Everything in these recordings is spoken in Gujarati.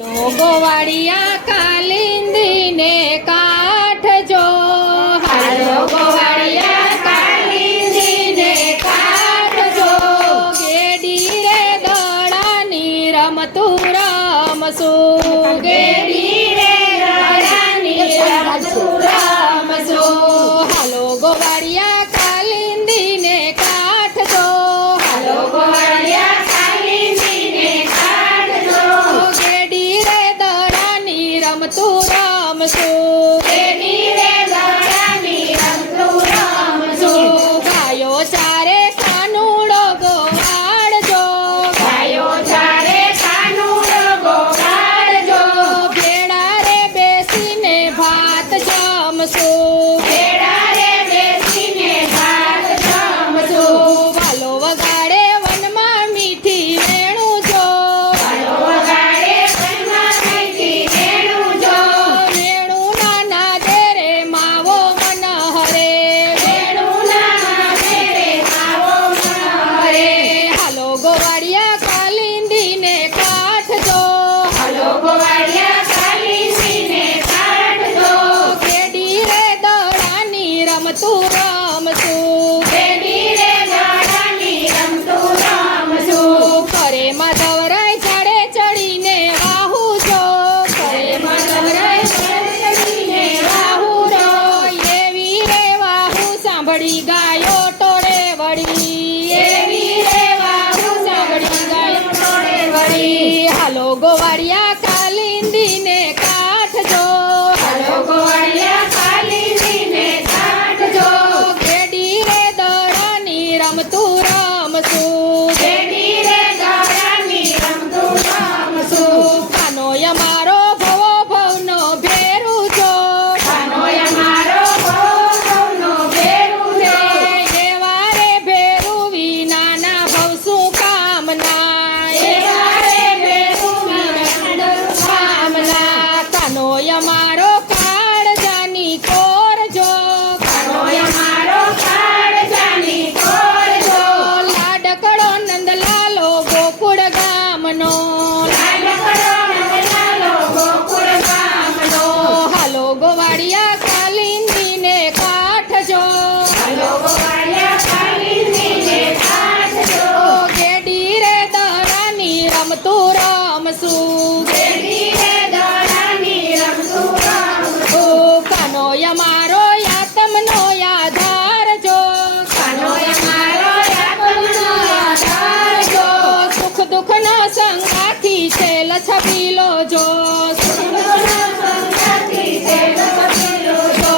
ગોવાળિયા કાલિંદી ને કાઠજો, હાલો ગોવાળિયા કાલિંદી ને કાઠજો, ગેડી રે દડાની રમતું રમશું, ગેડી રે દડાની રમતું રમશું, હાલો ગોવાળિયા કાલિંદી ને કાઠજો, હાલો ગોવાળિયા રમતું રમશું, ગેડી રે દડાની રમતું રમશું, ગાયો ચારે કાનુડો ગોવાળજો, ગાયો ચારે કાનુડો ગોવાળજો, ભેડા રે બેસીને ભાત જમશું, ભેડા રે બેસીને ભાત જમશું, વાલો વગાડે વનમાં મીઠી વેણું જો, વાલો વગાડે વનમાં મીઠી ગોવાળિયા કાલિંદી ને કાઠજો, હાલો ગોવાળિયા કાલિંદી ને કાઠજો, ગેડી રે દડાની રમતું રમશું, ગેડી રે દડાની રમતું રમશું, કરે માધવરાય ઝાડે ચડીને વાહુ જો, કરે માધવરાય ઝાડે ચડીને વાહુ રો, એવી રે વાહુ સાંભળી ગાયો ટોળે વળી, એવી રે હાલો ગોવાળિયા કાલિંદી ને કાઠજો, હાલો ગોવાળિયા કાલિંદી ને કાઠજો, ગેડી રે દડાની રમતું રમશું, ગેડી રે દડાની રમતું રમશું, કાનોય મારો ભવો ભવનો ભેરું જો, કાનોય મારો ભવો ભવનો ભેરું જો, એવા રે ભેરું વિનાના ભવ શું કામના, કાનોય મારો કાળજાની કોરજો, કાનોય મારો કાળજાની કોરજો, લાડકડો નંદલાલો ગોકુળ ગામનો, લાડકડો નંદલાલો ગોકુળ ગામનો, હાલો ગોવાળિયા કાલિંદી ને કાઠજો, હાલો ગોવાળિયા કાલિંદી ને કાઠજો, ગેડી રે દડાની રમતું રમશું, ગેડી રે કાનોય મારો યાતમનો આધાર જો, કાનોય મારો યાતમનો આધાર જો, સુખ દુઃખનો સંગાથી છેલ છબીલો જો, સુખ દુઃખનો સંગાથી છેલ છબીલો જો,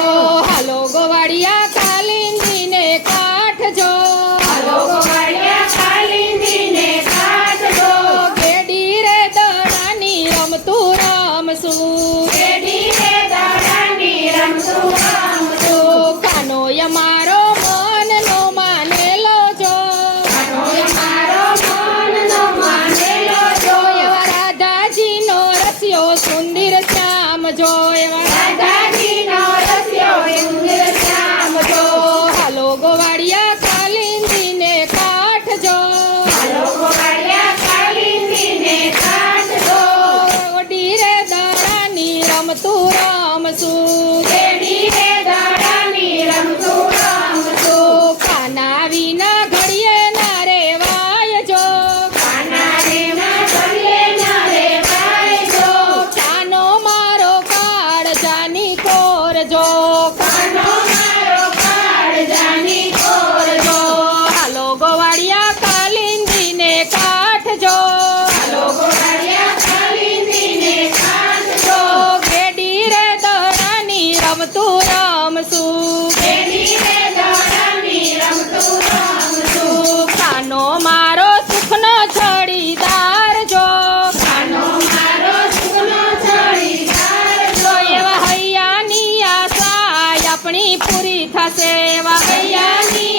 હાલો ગોવાળિયા કાલિંદી ને કાઠજો, હાલો ગોવાળિયા કાલિંદી ને કાઠજો, ગેડી રે દડાની રમતું રમશું, ગેડી રે દડાની રમતું રમશું, કાનોય મારો મનનો માનેલો જો, કાનોય મારો મનનો માનેલો જો, એવા રાધાજીનો રસ્યો સુંદર શ્યામ જો, એવા રાધાજીનો રસ્યો સુંદર શ્યામ જો, હાલો ગોવાળિયા કાલિંદી ને કાઠજો, હાલો ગોવાળિયા કાલિંદી ને કાઠજો, ગેડી રે દડાની રમતું રમશું, ગેડી રે દડાની રમતું રમશું, કાના વિના ઘડીએ ના રેવાય જો, કાના વિના ઘડીએ ના રેવાય જો, કાનો મારો કાળજાની કોરજો, કાનો મારો કાળજાની કોરજો, હાલો ગોવાળિયા કાલિંદી ને કાઠજો, હાલો ગોવાળિયા કાલિંદી ને કાઠજો, ગેડી રે દડાની રમતું રમશું, ગેડી રે દડાની રમતું રમશું, કાનો મારો સુખનો છડીદાર જો, કાનો મારો સુખનો છડીદાર જો, એવા હૈયાની આશા આપણી પૂરી થશે, એવા હૈયાની